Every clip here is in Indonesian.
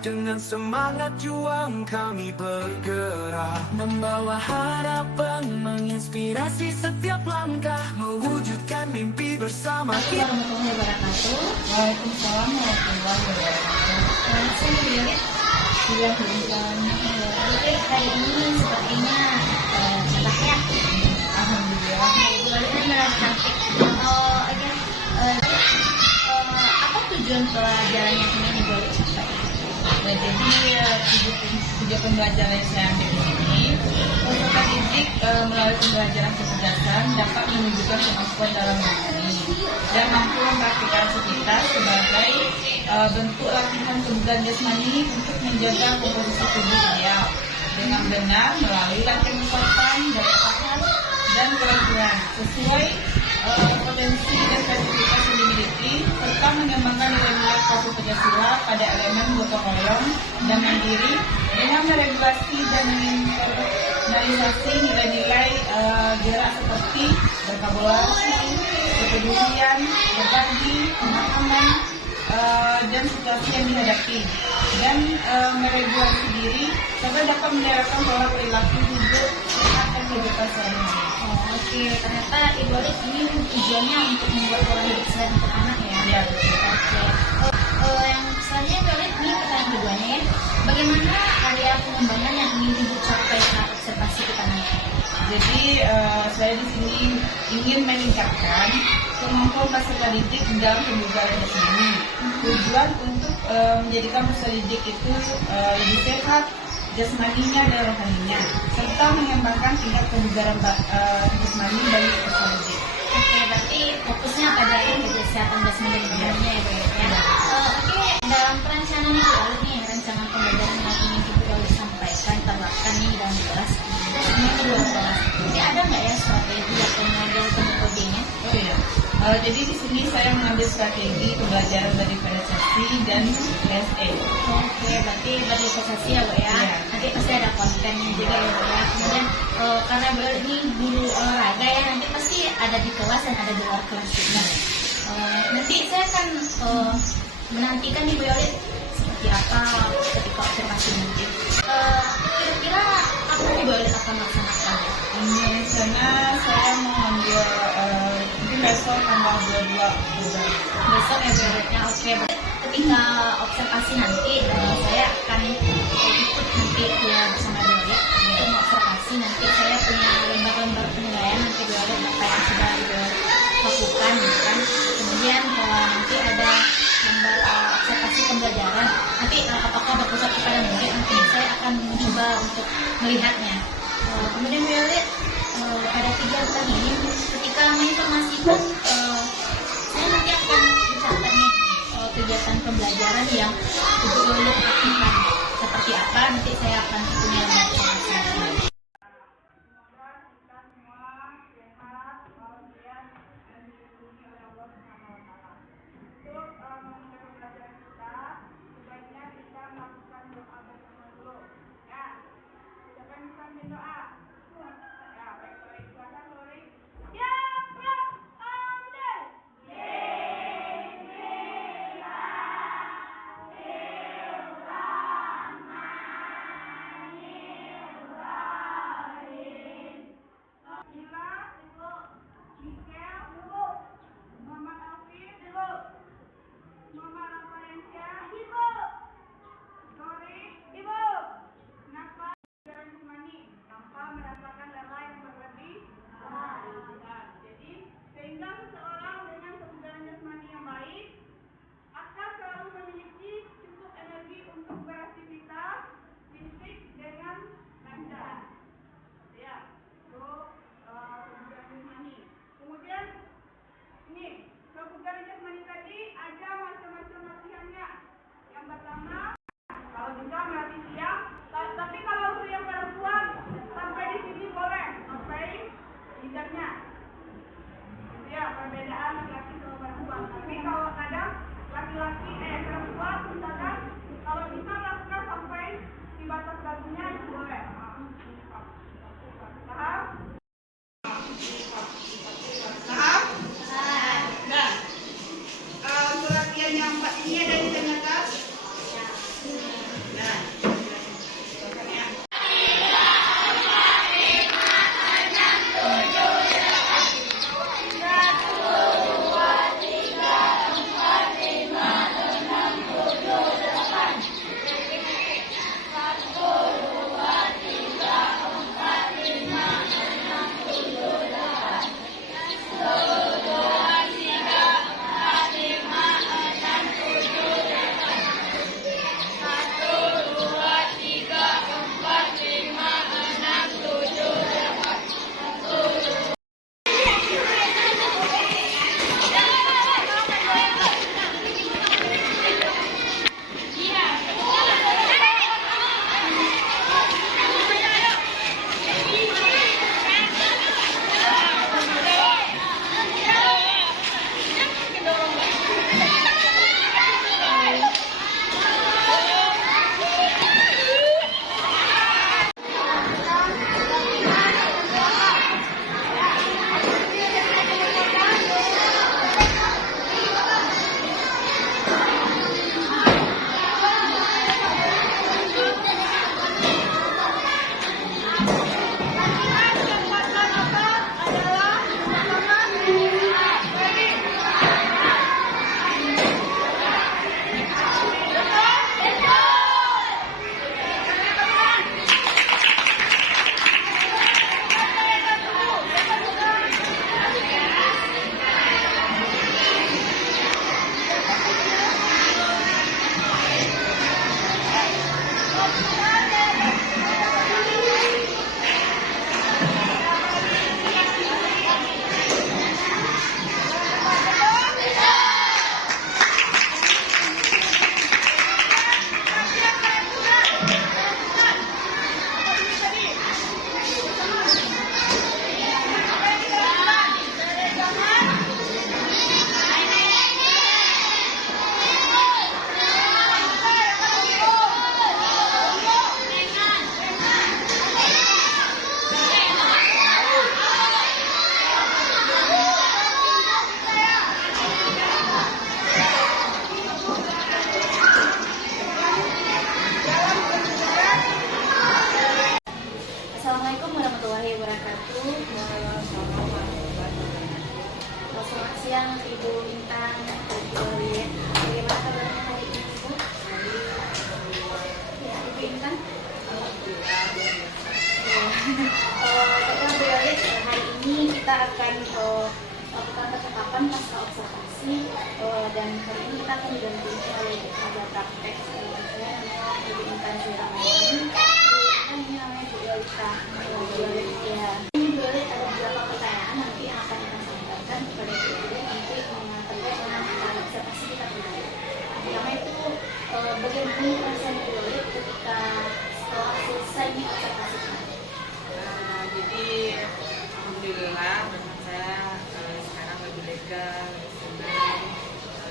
Dengan semangat juang kami bergerak, membawa harapan, menginspirasi setiap langkah, mewujudkan mimpi bersama kita. Warahmatullahi wabarakatuh. Waalaikumsalam warahmatullahi wabarakatuh. Saya Violet. Iya, Bukan. Oke, hari ini sepertinya cerah ya. Alhamdulillah. Violetnya merasa cantik. Apa tujuan pelajarannya ini Violet sampai? Nah, jadi tujuan pembelajaran yang saya ambil di sini, peserta didik melalui pembelajaran kecerdasan dapat menunjukkan kemampuan dalam memahami dan mampu mempraktikkan sekitar sebagai bentuk latihan kebugaran jasmani untuk menjaga komposisi tubuh ideal dengan benar melalui latihan kekuatan, daya tahan, dan kelenturan sesuai potensi dan kreativitas yang dimiliki serta mengembangkan nilai-nilai Pancasila Pancasila pada elemen gotong royong dan mandiri dengan meregulasi dan menginternalisasi nilai-nilai gerak seperti berkolaborasi, kepedulian, berbagi, pemahaman, dan situasi yang dihadapi dan meregulasi diri serta dapat menerapkan pola perilaku hidup sehat dan kehidupan sehari-hari. Oke, ternyata Ibu Alit ini tujuannya untuk membuat pola hidup sehat untuk anak ya. Ya, Oke. Yang selanjutnya Ibu Alit ini pertanyaan keduanya ya. Bagaimana area pengembangan yang ingin Ibu capai saat observasi kita nanti? Jadi saya di sini ingin meningkatkan kemampuan peserta didik dalam pembugaran jasmani. Tujuan untuk menjadikan peserta didik itu lebih sehat jasmaninya dan rohaninya, serta mengembangkan tingkat kebugaran jasmani bagi peserta didik. Oke, berarti fokusnya pada kesehatan jasmani dan rohaninya ya Bu ya. Oke, dalam perencanaan Ibu Alit nih, rancangan pembelajaran yang ingin Ibu Alit sampaikan, terapkan nih dalam kelas. Ini kedua kelas. Jadi ada nggak ya strategi atau model metodenya? Oh iya. Jadi di sini saya mengambil strategi pembelajaran dari verifikasi dan PSE. Oke, berarti berdiskusi ya Bu ya. Iya. Nanti pasti ada kontennya juga ya Bu ya. Kemudian karena Bu ini guru olahraga ya, nanti pasti ada di kelas dan ada di luar kelas juga. Nanti saya akan menantikan nih Bu Yolit seperti apa ketika observasi nanti. Kira-kira kapan nih Bu Yolit akan melaksanakan? Ini rencana saya mau ambil mungkin besok tanggal 22 Oktober. Besok ya Bu Yolitnya. Oke, ketika observasi nanti saya akan ikut nanti ya bersama Bu Yolit untuk observasi. Nanti saya punya lembar-lembar penilaian nanti Bu Yolit apa yang sudah Bu Yolit lakukan gitu kan. Kemudian nanti ada lembar observasi pembelajaran. Nanti apakah berpusat kepada murid, nanti saya akan mencoba untuk melihatnya. Kemudian Bu Yolit pada kegiatan ini ketika menginformasikan saya nanti akan mencatat nih kegiatan pembelajaran yang Ibu Yolit lakukan seperti apa, nanti saya akan punya informasi. siang Ibu Intan. Bagaimana kabarnya hari ini Ibu? Ya, Ibu Intan. Baiklah Bu Yolit, hari ini kita akan melakukan percakapan pasca observasi dan hari ini kita akan didampingi oleh tenaga praktek saya namanya Ibu Intan Siramayani. Bu Intan ini namanya Bu Yolita. Bu Yolit ya. Ini Bu Yolit ada beberapa pertanyaan nanti yang akan kita sampaikan kepada Bu Yolit nanti terkait dengan observasi kita kemarin. Pertama itu bagaimana perasaan Bu Yolit ketika setelah selesai nih observasi kemarin? Jadi alhamdulillah menurut saya sekarang lebih lega, lebih senang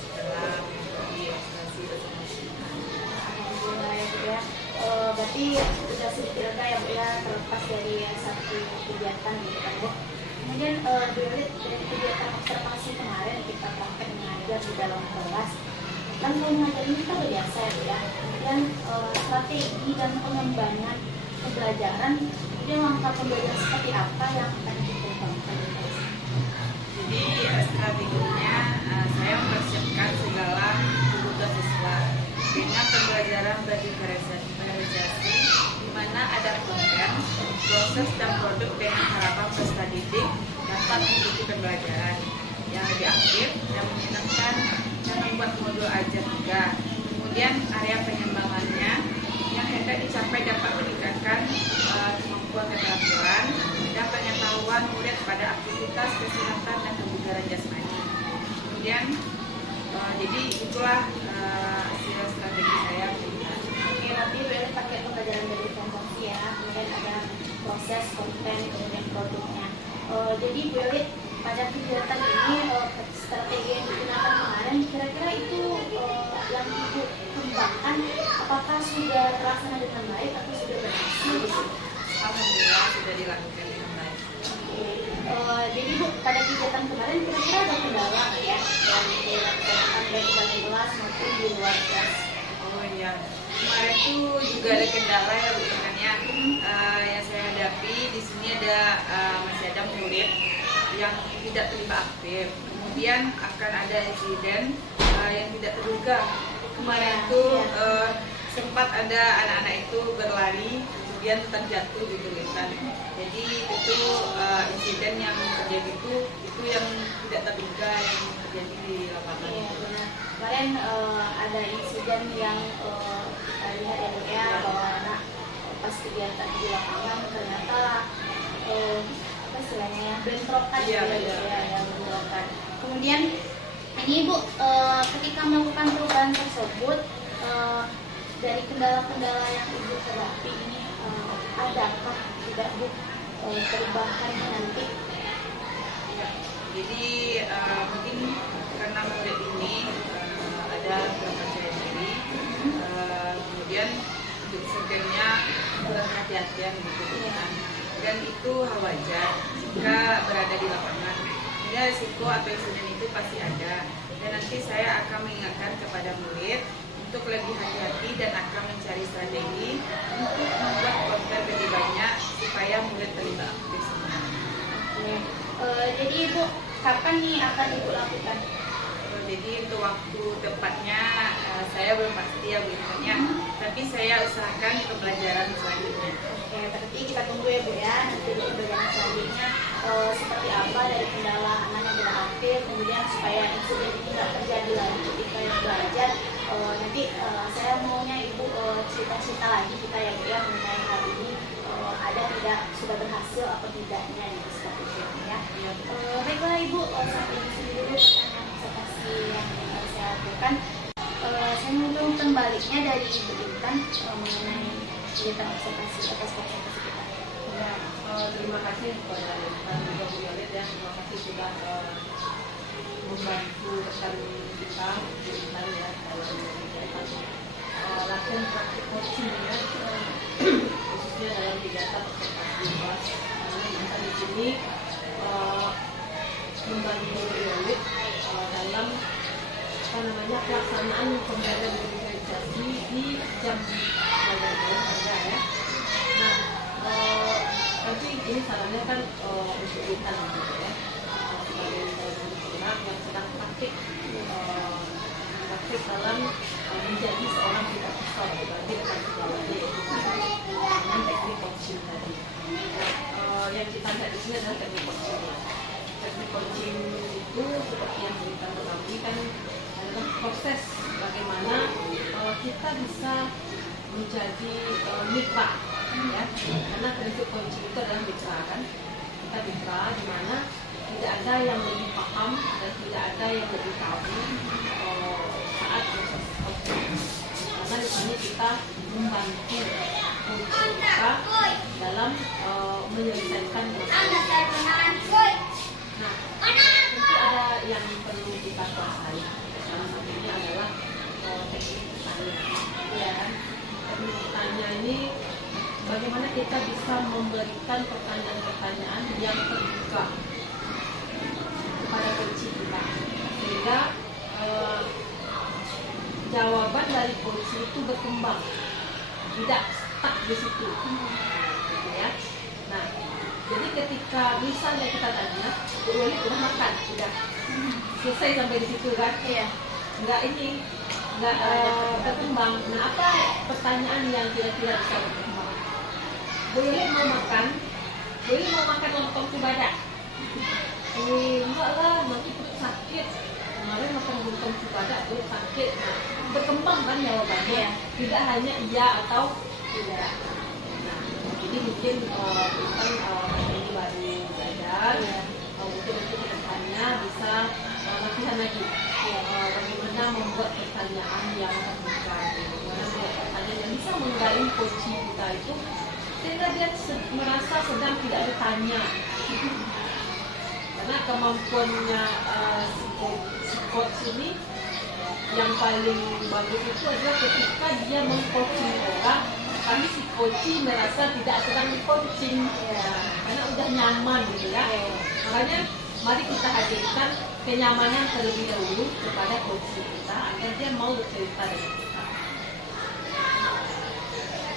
setelah mengikuti observasi bersama. Alhamdulillah ya Bu ya. Berarti sudah sedikit lega ya Bu ya, terlepas dari satu kegiatan gitu kan Bu. Kemudian Bu Yolit, dari kegiatan observasi kemarin kita praktek mengajar di dalam kelas. Kan kalau mengajar ini kita biasa ya Bu ya. Kemudian strategi dan pengembangan pembelajaran, kemudian langkah pembelajaran seperti apa yang akan dikembangkan di kelas? Jadi strateginya saya mempersiapkan segala kebutuhan siswa dengan pembelajaran berdifferensiasi di mana ada konten, proses dan produk dengan harapan peserta didik dapat mengikuti pembelajaran yang lebih aktif dan menyenangkan dan membuat modul ajar juga. Kemudian area pengembangannya yang hendak dicapai dapat meningkatkan kemampuan keterampilan dan pengetahuan murid pada aktivitas kesehatan dan kebugaran jasmani. Kemudian jadi itulah hasil strategi saya. Oke, nanti Bu Yolit pakai pembelajaran dari konvensi ya, kemudian ada proses, konten, kemudian produknya. Jadi Bu Yolit, pada kegiatan ini strategi yang digunakan kemarin, kira-kira itu yang Ibu kembangkan, apakah sudah terlaksana dengan baik atau sudah berhasil gitu? Alhamdulillah sudah dilakukan dengan baik. Jadi Bu, pada kegiatan kemarin kira-kira ada kendala nggak ya yang dirasakan baik di dalam kelas maupun di luar kelas? Oh iya, kemarin tuh juga ada kendala ya Bu, makanya yang saya hadapi di sini masih ada murid yang tidak terlibat aktif. Kemudian akan ada insiden yang tidak terduga. Kemarin tuh sempat ada anak-anak itu berlari kemudian terjatuh di tulisan. Jadi itu insiden yang terjadi itu yang tidak terduga yang terjadi di lapangan. Iya benar. Kemarin ada insiden yang kita lihat ya Bu ya, bahwa anak pas kegiatan di lapangan ternyata apa istilahnya ya, bentrokan Iya, yang bentrokan. Kemudian ini Bu, ketika melakukan perubahan tersebut dari kendala-kendala yang Ibu hadapi ini adakah tidak Bu perubahan nanti? Jadi mungkin karena murid ini ada percaya diri, kemudian untuk sebenarnya kurang hati-hatian gitu kan. Dan itu hal wajar jika berada di lapangan. Jadi risiko atau insiden itu pasti ada. Dan nanti saya akan mengingatkan kepada murid untuk lebih hati-hati dan akan mencari strategi untuk membuat konten lebih banyak supaya murid terlibat aktif semua. Jadi Ibu, kapan nih akan Ibu lakukan? Jadi untuk waktu tepatnya saya belum pasti ya Bu Intannya, tapi saya usahakan di pembelajaran selanjutnya. Oke, berarti kita tunggu ya Bu ya, nanti di pembelajaran selanjutnya seperti apa dari kendala anak yang tidak aktif, kemudian supaya insiden ini tidak terjadi lagi ketika yang belajar. Nanti saya maunya Ibu cerita-cerita lagi kita ya Bu ya mengenai hal ini, ada tidak sudah berhasil atau tidaknya gitu, seperti itu ya. Baiklah Ibu, sampai di sini dulu pertanyaan observasi yang saya lakukan. Saya mau kembalinya dari Ibu Intan mengenai kegiatan observasi atas observasi kita. Ya, terima kasih kepada Bu Yolit ya, terima kasih sudah membantu rekan kita Intan ya dalam latihan praktik coachingnya khususnya dalam kegiatan observasi kelas. Karena di sini membantu Bu Yolit dalam pelaksanaan pembelajaran berdifferensiasi di jam pelajaran ya. Nah, tapi ini sarannya kan untuk kita gitu ya, sebagai yang itu seperti yang cerita tadi kan adalah proses bagaimana kita bisa menjadi mitra, ya. Karena prinsip kunci itu adalah mitra kan. Kita mitra di mana tidak ada yang lebih paham dan tidak ada yang lebih tahu saat proses outsourcing. Karena di sini kita membantu kita dalam menyelesaikan masalah. Nah, tentu ada yang perlu kita kuasai. Salah satunya adalah teknik bertanya. Ya kan? Teknik bertanya ini bagaimana kita bisa memberikan pertanyaan-pertanyaan yang terbuka kepada coach kita, sehingga jawaban dari coach itu berkembang, tidak stuck di situ, gitu ya. Nah, jadi ketika misalnya kita tanya, Bu Wali udah makan, sudah selesai sampai di situ kan? Iya. Nggak berkembang. Nah, apa pertanyaan yang kira-kira bisa berkembang? Bu Wali mau makan, Bu Wali mau makan lontong cibadak. Enggak lah, nanti perut sakit. Kemarin makan lontong cibadak perut sakit. Nah, berkembang kan jawabannya. Iya. Tidak hanya iya atau tidak. Nah, jadi mungkin ini baru belajar. Mungkin nanti kedepannya bisa latihan lagi. Bagaimana membuat pertanyaan yang terbuka, bagaimana membuat pertanyaan yang bisa menggali coach kita itu sehingga dia merasa sedang tidak bertanya. Karena kemampuannya si coach ini yang paling bagus itu adalah ketika dia meng-coaching orang, tapi si coach merasa tidak sedang di-coaching, karena udah nyaman gitu ya. Makanya mari kita hadirkan kenyamanan terlebih dahulu kepada coach kita agar dia mau bercerita dengan kita.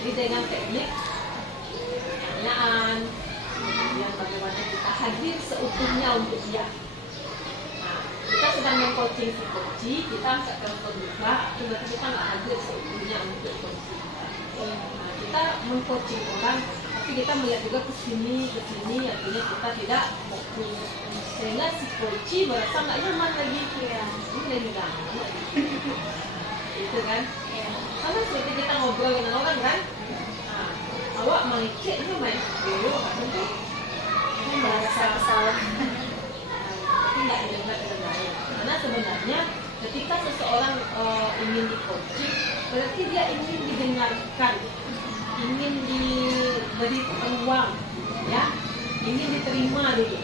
Jadi dengan teknik pertanyaan, kemudian bagaimana kita hadir seutuhnya untuk dia. Nah, kita sedang meng-coaching si coach, kita angkat telepon buka, itu berarti kita nggak hadir seutuhnya untuk coach kita. Nah, kita meng-coaching orang, tapi kita melihat juga ke sini, artinya kita tidak fokus. Sehingga si coach merasa nggak nyaman lagi. Ini lagi nggak itu kan? Sama seperti kita ngobrol dengan orang kan? Nah, awak mengecek itu main dulu, kan? Ini merasa Salah. tapi nggak didengar dengan baik. Karena sebenarnya ketika seseorang ingin di-coaching, berarti dia ingin didengarkan, ingin diberi peluang, ya, ingin diterima dulu.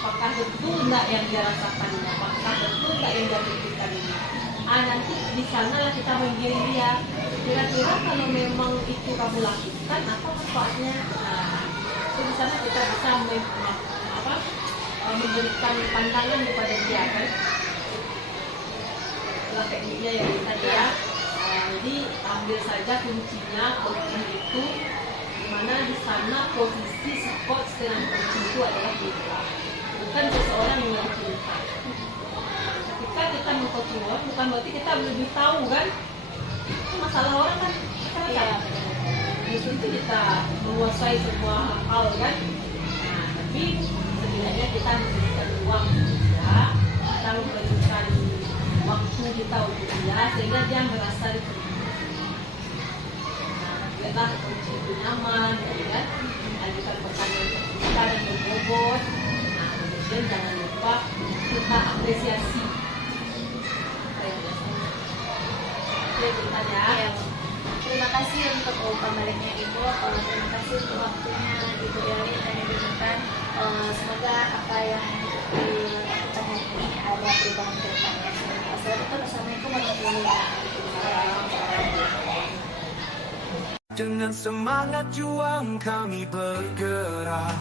Apakah betul enggak yang dia rasakan, apakah betul enggak yang dia pikirkan ini. Nanti di sana kita menggiring dia. Kira-kira kalau memang itu kamu lakukan, apa manfaatnya? Itu di sana kita bisa memberikan pandangan kepada dia kan. Itulah tekniknya yang tadi ya. Jadi ambil saja kuncinya, coaching itu dimana di sana posisi si coach dengan coaching itu adalah kita, bukan seseorang yang melakukan. Ketika kita meng-coaching orang, bukan berarti kita lebih tahu kan. Itu masalah orang kan, itu kita menguasai semua hal kan. Nah, tapi setidaknya kita memberikan ruang ya, kita memberikan waktu kita untuk dia sehingga dia merasa diterima. Nah, kita kunci itu nyaman, kan? Ajukan pertanyaan kita dan berbobot. Nah, kemudian jangan lupa kita apresiasi. Oke, bertanya. Terima kasih untuk pembaliknya Ibu. Terima kasih untuk waktunya Ibu Deli dan Ibu Intan. Semoga apa yang dilakukan hari ini ada perubahan ke depannya. Assalamualaikum warahmatullahi wabarakatuh. Dengan semangat juang kami bergerak.